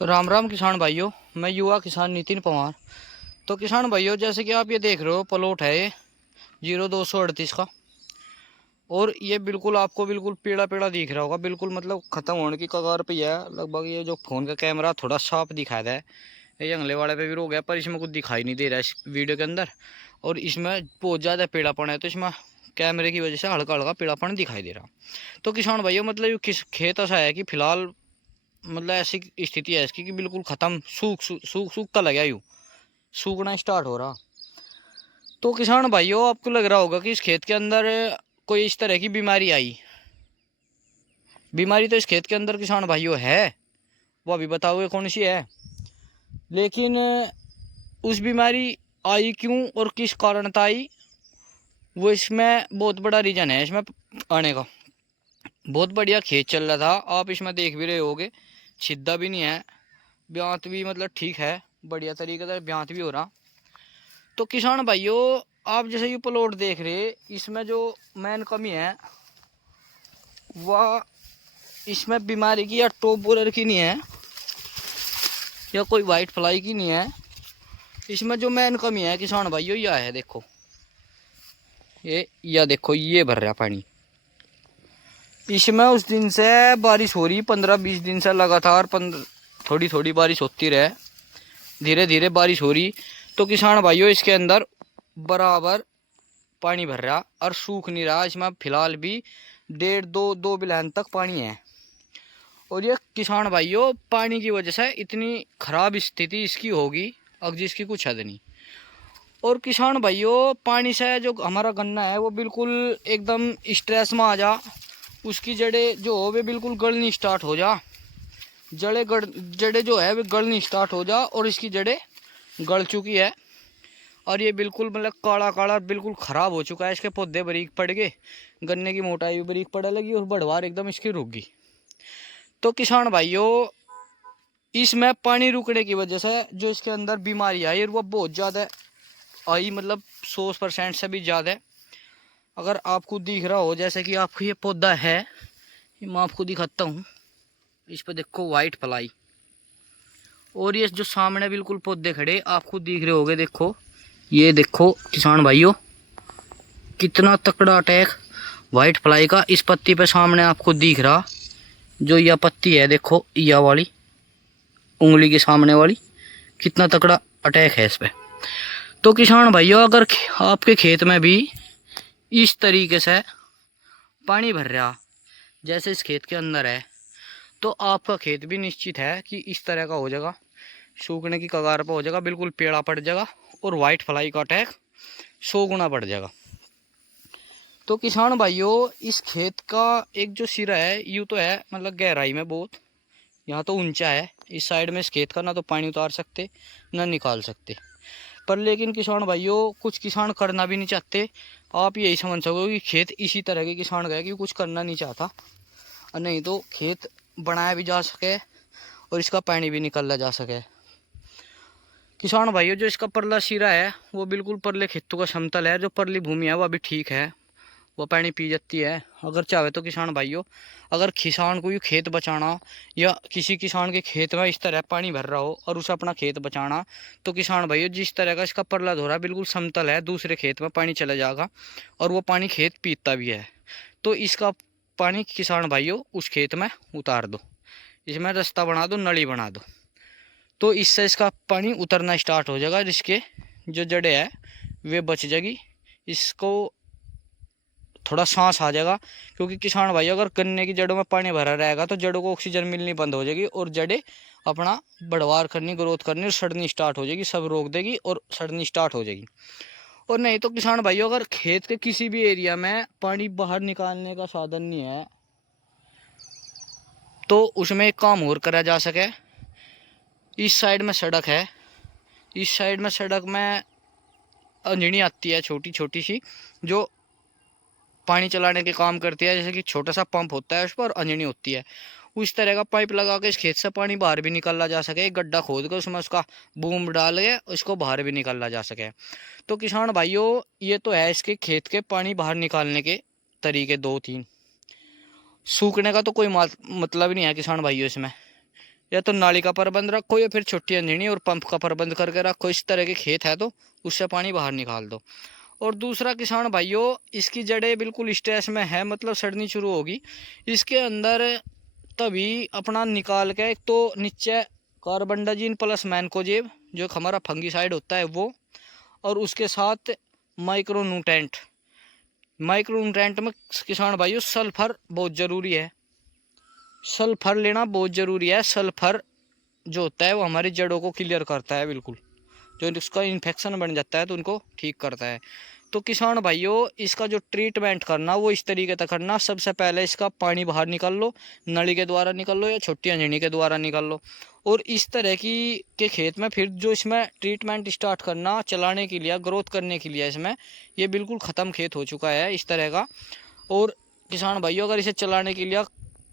राम राम किसान भाइयों। मैं युवा किसान नितिन पवार। तो किसान भाइयों, जैसे कि आप ये देख रहे हो, प्लॉट है ये 0238 का। और ये बिल्कुल आपको बिल्कुल पीला पीला दिख रहा होगा, बिल्कुल मतलब ख़त्म होने की कगार पे है लगभग। ये जो फ़ोन का कैमरा थोड़ा साफ दिखा रहा है, ये जंगले वाले पे भी रो गया, पर इसमें कुछ दिखाई नहीं दे रहा है इस वीडियो के अंदर। और इसमें बहुत ज़्यादा पीलापन है, तो इसमें कैमरे की वजह से हल्का हल्का पीलापन दिखाई दे रहा। तो किसान भाइयों, मतलब ये किस खेत ऐसा है कि फिलहाल मतलब ऐसी स्थिति है इसकी कि बिल्कुल ख़त्म, सूखता लगा, यूँ सूखना स्टार्ट हो रहा। तो किसान भाइयों, आपको लग रहा होगा कि इस खेत के अंदर कोई इस तरह की बीमारी आई। बीमारी तो इस खेत के अंदर किसान भाइयों है, वो अभी बताओगे कौन सी है। लेकिन उस बीमारी आई क्यों और किस कारण आई, वो इसमें बहुत बड़ा रीजन है इसमें आने का। बहुत बढ़िया खेत चल रहा था, आप इसमें देख भी रहे होगे, छिद्दा भी नहीं है, ब्यांत भी मतलब ठीक है, बढ़िया तरीके से ब्यांत भी हो रहा। तो किसान भाइयों, आप जैसे ये प्लॉट देख रहे, इसमें जो मेन कमी है वह इसमें बीमारी की या टॉप बोलर की नहीं है, या कोई वाइट फ्लाई की नहीं है। इसमें जो मेन कमी है किसान भाइयों, यह है, देखो ये, या देखो ये भर रहा पानी। इसमें उस दिन से बारिश हो रही, 15-20 दिन से लगातार थोड़ी थोड़ी बारिश होती रहे, धीरे धीरे बारिश हो रही। तो किसान भाइयों, इसके अंदर बराबर पानी भर रहा और सूख नहीं रहा। इसमें फिलहाल भी 1.5-2 बिलान तक पानी है। और ये किसान भाइयों, पानी की वजह से इतनी खराब स्थिति इसकी होगी अब जिसकी कुछ हद नहीं। और किसान भाइयों, पानी से जो हमारा गन्ना है वो बिल्कुल एकदम स्ट्रेस में आ जा, उसकी जड़ें जो हो वे बिल्कुल गलनी स्टार्ट हो जा, जड़ें जो है वे गलनी स्टार्ट हो जा, और इसकी जड़ें गल चुकी है। और ये बिल्कुल मतलब काला काला बिल्कुल ख़राब हो चुका है, इसके पौधे बारीक पड़ गए, गन्ने की मोटाई भी बारीक पड़ने लगी और बढ़वार एकदम इसकी रुक गई। तो किसान भाइयों, इसमें पानी रुकने की वजह से जो इसके अंदर बीमारी आई और वो बहुत ज़्यादा आई, मतलब 100% से भी ज़्यादा। अगर आपको दिख रहा हो, जैसे कि आपको ये पौधा है, ये मैं आपको दिखाता हूँ, इस पर देखो वाइट फ्लाई। और ये जो सामने बिल्कुल पौधे खड़े आपको दिख रहे होंगे, देखो ये देखो किसान भाइयों, कितना तकड़ा अटैक वाइट फ्लाई का इस पत्ती पे सामने आपको दिख रहा। जो यह पत्ती है देखो, यह वाली उंगली के सामने वाली, कितना तकड़ा अटैक है इस पे। तो किसान भाइयों, अगर आपके खेत में भी इस तरीके से पानी भर रहा जैसे इस खेत के अंदर है, तो आपका खेत भी निश्चित है कि इस तरह का हो जाएगा, सूखने की कगार पर हो जाएगा, बिल्कुल पेड़ा पड़ जाएगा और वाइट फ्लाई का अटैक 100 गुना बढ़ जाएगा। तो किसान भाइयों, इस खेत का एक जो सिरा है यूँ तो है मतलब गहराई में बहुत, यहाँ तो ऊंचा है, इस साइड में इस खेत का ना तो पानी उतार सकते ना निकाल सकते। पर लेकिन किसान भाइयों, कुछ किसान करना भी नहीं चाहते। आप यही समझ सको कि खेत इसी तरह के किसान का है कि कुछ करना नहीं चाहता, और नहीं तो खेत बनाया भी जा सके और इसका पानी भी निकाला जा सके। किसान भाइयों, जो इसका परला सिरा है वो बिल्कुल परले खेतों का समतल है, जो परली भूमि है वो अभी ठीक है, वो पानी पी जाती है। अगर चाहे तो किसान भाइयों, अगर किसान को ये खेत बचाना, या किसी किसान के खेत में इस तरह पानी भर रहा हो और उसे अपना खेत बचाना, तो किसान भाइयों, जिस तरह का इसका परला धोरा बिल्कुल समतल है, दूसरे खेत में पानी चला जाएगा और वो पानी खेत पीता भी है। तो इसका पानी किसान भाइयों उस खेत में उतार दो, इसमें रास्ता बना दो, नली बना दो, तो इससे इसका पानी उतरना स्टार्ट हो जाएगा, जिसके जो जड़ें है वे बच जाएगी, इसको थोड़ा सांस आ जाएगा। क्योंकि किसान भाई, अगर गन्ने की जड़ों में पानी भरा रहेगा तो जड़ों को ऑक्सीजन मिलनी बंद हो जाएगी और जड़ें अपना बढ़वार करनी, ग्रोथ करनी और सड़नी स्टार्ट हो जाएगी, सब रोक देगी और सड़नी स्टार्ट हो जाएगी। और नहीं तो किसान भाइयों, अगर खेत के किसी भी एरिया में पानी बाहर निकालने का साधन नहीं है, तो उसमें एक काम और करा जा सके। इस साइड में सड़क है, इस साइड में सड़क में अंजनी आती है छोटी छोटी सी, जो पानी चलाने के काम करती है, जैसे कि छोटा सा पंप होता है उस पर अंजनी होती है, उस तरह का पाइप लगा के इस खेत से पानी बाहर भी निकाला जा सके, एक गड्ढा खोद कर उसमें उसका बूम डाल के उसको बाहर भी निकाला जा सके। तो किसान भाइयों, ये तो है इसके खेत के पानी बाहर निकालने के तरीके 2-3। सूखने का तो कोई मतलब ही नहीं है किसान भाइयों इसमें। या तो नाली का प्रबंध रखो या फिर छोटी अंजनी और पंप का प्रबंध करके रखो। इस तरह के खेत है तो उससे पानी बाहर निकाल दो। और दूसरा किसान भाइयों, इसकी जड़ें बिल्कुल स्ट्रेस में है, मतलब सड़नी शुरू होगी इसके अंदर, तभी अपना निकाल के एक तो नीचे कार्बनडाजिम प्लस मैनकोजेब जो हमारा फंगीसाइड होता है वो, और उसके साथ माइक्रोन्यूट्रेंट में किसान भाइयों सल्फर बहुत ज़रूरी है। सल्फर लेना बहुत ज़रूरी है। सल्फर जो होता है वो हमारी जड़ों को क्लियर करता है, बिल्कुल जो इसका इन्फेक्शन बन जाता है तो उनको ठीक करता है। तो किसान भाइयों, इसका जो ट्रीटमेंट करना वो इस तरीके से करना, सबसे पहले इसका पानी बाहर निकाल लो, नली के द्वारा निकाल लो या छोटी अंजनी के द्वारा निकाल लो। और इस तरह की के खेत में फिर जो इसमें ट्रीटमेंट स्टार्ट करना चलाने के लिए, ग्रोथ करने के लिए, इसमें ये बिल्कुल ख़त्म खेत हो चुका है इस तरह का। और किसान भाइयों, अगर इसे चलाने के लिए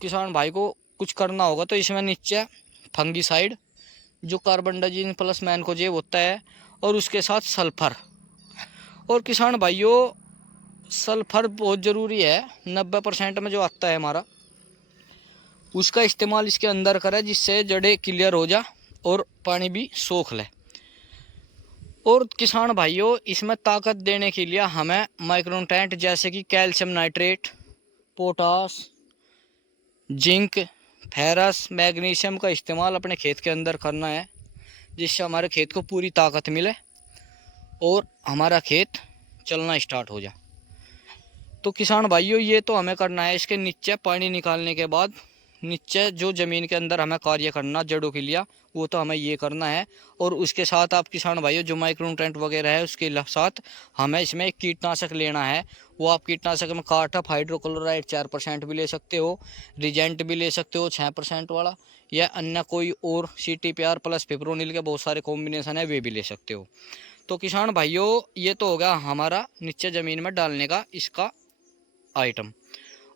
किसान भाई को कुछ करना होगा तो इसमें नीचे फंगीसाइड जो कार्बनडाजिम प्लस मैनकोजेब होता है और उसके साथ सल्फर। और किसान भाइयों, सल्फर बहुत ज़रूरी है, 90% में जो आता है हमारा, उसका इस्तेमाल इसके अंदर करें जिससे जड़ें क्लियर हो जा और पानी भी सोख ले। और किसान भाइयों, इसमें ताकत देने के लिए हमें माइक्रोन्यूट्रेंट जैसे कि calcium nitrate, potash, zinc, ferrous, magnesium का इस्तेमाल अपने खेत के अंदर करना है जिससे हमारे खेत को पूरी ताकत मिले और हमारा खेत चलना स्टार्ट हो जाए। तो किसान भाइयों, ये तो हमें करना है। इसके नीचे पानी निकालने के बाद नीचे जो ज़मीन के अंदर हमें कार्य करना जड़ों के लिए, वो तो हमें ये करना है। और उसके साथ आप किसान भाइयों जो माइक्रोन्यूट्रेंट वगैरह है उसके साथ हमें इसमें एक कीटनाशक लेना है। वो आप कीटनाशक में कार्टप हाइड्रोक्लोराइड 4% भी ले सकते हो, रिजेंट भी ले सकते हो 6% वाला, या अन्य कोई और CTPR प्लस फिप्रोनिल के बहुत सारे कॉम्बिनेशन है, वे भी ले सकते हो। तो किसान भाइयों, ये तो हो गया हमारा नीचे ज़मीन में डालने का इसका आइटम।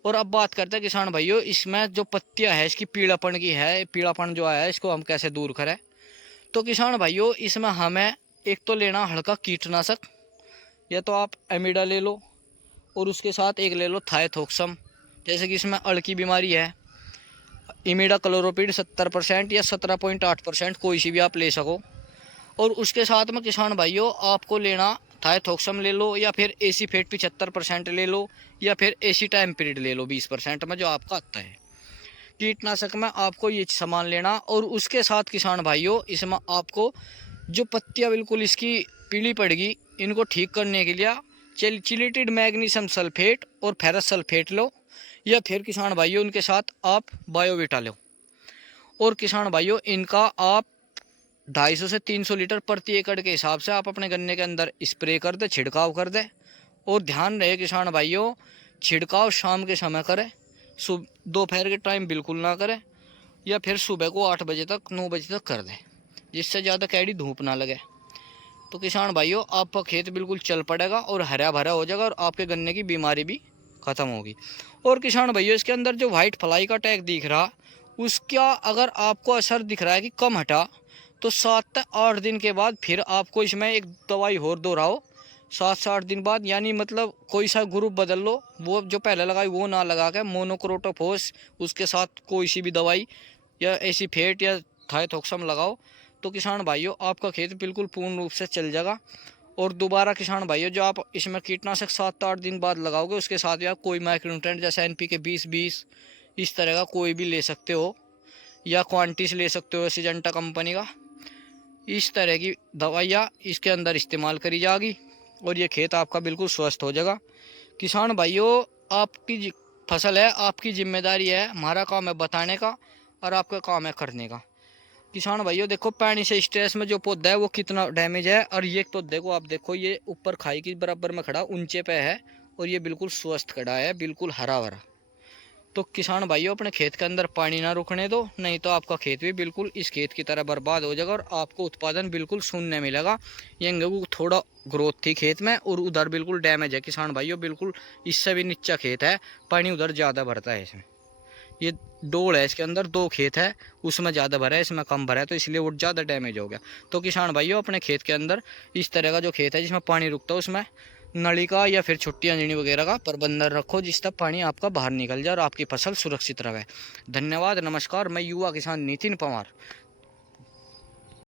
और अब बात करते हैं किसान भाइयों, इसमें जो पत्तियां है इसकी पीलापन की है, पीलापन जो आया है इसको हम कैसे दूर करें। तो किसान भाइयों, इसमें हमें एक तो लेना हल्का कीटनाशक, या तो आप एमिडा ले लो और उसके साथ एक ले लो थाइथोक्सम। जैसे कि इसमें अड़ की बीमारी है, इमिडा क्लोरोपिड 70% या 17.8%, कोई सी भी आप ले सको। और उसके साथ में किसान भाइयों आपको लेना थाइथोक्सम ले लो, या फिर एसीफेट 75% ले लो, या फिर एसिटाइमप्रिड ले लो 20% में जो आपका आता है। कीटनाशक में आपको ये सामान लेना। और उसके साथ किसान भाइयों, इसमें आपको जो पत्तियां बिल्कुल इसकी पीली पड़गी, इनको ठीक करने के लिए चिलेटेड मैग्नीशियम सल्फेट और फेरस सल्फेट लो, या फिर किसान भाइयों उनके साथ आप बायोविटा लो। और किसान भाइयों, इनका आप 250 से 300 लीटर प्रति एकड़ के हिसाब से आप अपने गन्ने के अंदर स्प्रे कर दे, छिड़काव कर दे। और ध्यान रहे किसान भाइयों, छिड़काव शाम के समय करें, दोपहर के टाइम बिल्कुल ना करें, या फिर सुबह को 8 बजे तक 9 बजे तक कर दें, जिससे ज़्यादा कैडी धूप ना लगे। तो किसान भाइयों, आपका खेत बिल्कुल चल पड़ेगा और हरा भरा हो जाएगा और आपके गन्ने की बीमारी भी ख़त्म होगी। और किसान भाइयों, इसके अंदर जो वाइट फ्लाई का टैग दिख रहा, उसका अगर आपको असर दिख रहा है कि कम हटा, तो 7 से 8 दिन के बाद फिर आपको इसमें एक दवाई और दोहराओ 7 से 8 दिन बाद, यानी मतलब कोई सा ग्रुप बदल लो, वो जो पहले लगाई वो ना लगा के मोनोक्रोटोफॉस उसके साथ कोई सी भी दवाई या एसीफेट या थाइथोक्सम लगाओ। तो किसान भाइयों, आपका खेत बिल्कुल पूर्ण रूप से चल जाएगा। और दोबारा किसान भाइयों, जो आप इसमें कीटनाशक 7 से 8 दिन बाद लगाओगे, उसके साथ भी आप कोई माइक्रोन्यूट्रेंट जैसे NPK 20-20 इस तरह का कोई भी ले सकते हो, या क्वांटिस ले सकते हो सिजेंटा कंपनी का। इस तरह की दवाइयाँ इसके अंदर इस्तेमाल करी जाएगी और ये खेत आपका बिल्कुल स्वस्थ हो जाएगा। किसान भाइयों, आपकी फसल है, आपकी जिम्मेदारी है, हमारा काम है बताने का और आपका काम है करने का। किसान भाइयों देखो, पानी से स्ट्रेस में जो पौधा है वो कितना डैमेज है, और ये पौधे को आप देखो, ये ऊपर खाई के बराबर में खड़ा, ऊंचे पे है और ये बिल्कुल स्वस्थ खड़ा है, बिल्कुल हरा भरा। तो किसान भाइयों, अपने खेत के अंदर पानी ना रुकने दो, नहीं तो आपका खेत भी बिल्कुल इस खेत की तरह बर्बाद हो जाएगा और आपको उत्पादन बिल्कुल शून्य मिलेगा। ये थोड़ा ग्रोथ थी खेत में और उधर बिल्कुल डैमेज है किसान भाइयों, बिल्कुल इससे भी नीचा खेत है, पानी उधर ज़्यादा भरता है। इसमें ये डोल है, इसके अंदर 2 खेत है, उसमें ज़्यादा भरा है, इसमें कम भरा है, तो इसलिए वो ज़्यादा डैमेज हो गया। तो किसान भाइयों, अपने खेत के अंदर इस तरह का जो खेत है जिसमें पानी रुकता है उसमें नली का या फिर छुट्टी अंजनी वगैरह का प्रबंधन रखो, जिस तक पानी आपका बाहर निकल जाए और आपकी फसल सुरक्षित रहे। धन्यवाद, नमस्कार। मैं युवा किसान नितिन पवार